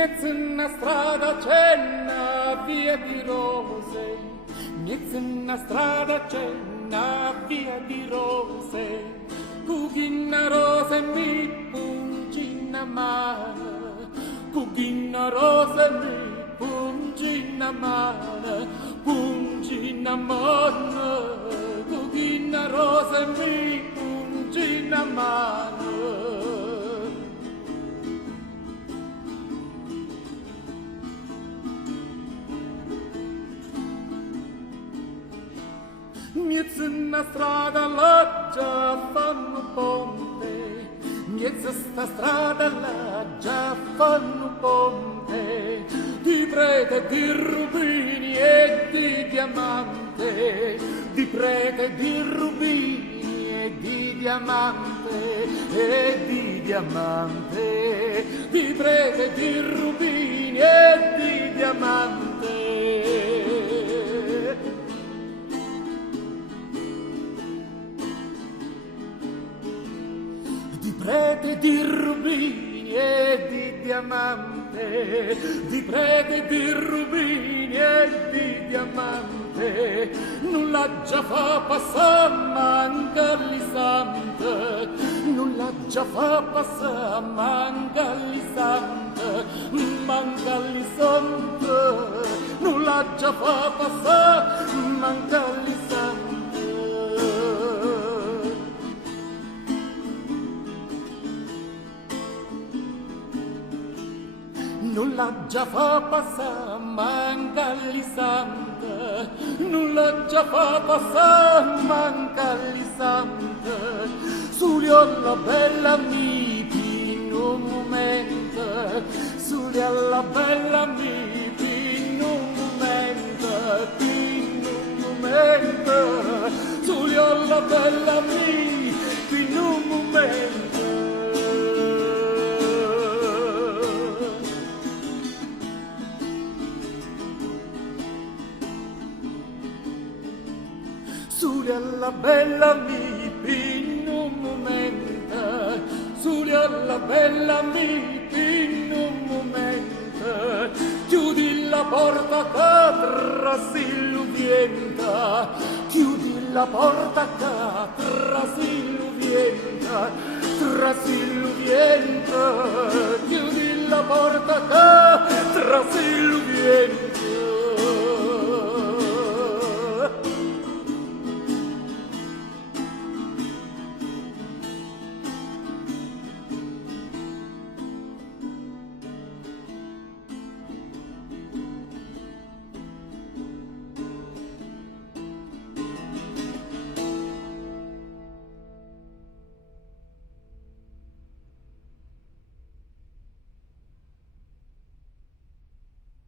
una strada c'è una via di rose, una strada c'è una via di rose, cughina rose mi pungina mano, cughina rose mi pungina mano, pungina mano, cughina rose mi pungina mano. Una strada là già fanno ponte, sta strada là già fanno ponte, di prete, di rubini e di diamante, di prete, di rubini e di diamante, e di diamante, di prete, di rubini e di diamante. Prete di rubini e di diamante, di prete di rubini e di diamante, nulla già fa passare manca l'isante, nulla già fa passare manca l'isante, manca l'isante, nulla già fa passare manca l'isante. Nulla già fa passare manca l'isante, nulla già fa passare manca l'isante, sulla bella miti in un momento, sulla bella miti in un momento, in un momento, sulla bella miti in un momento. Sulla bella mi in un momento, sulla bella mi in un momento, chiudi la porta che trasilluvienta, chiudi la porta che trasilluvienta, trasilluvienta, chiudi la porta che trasilluvienta.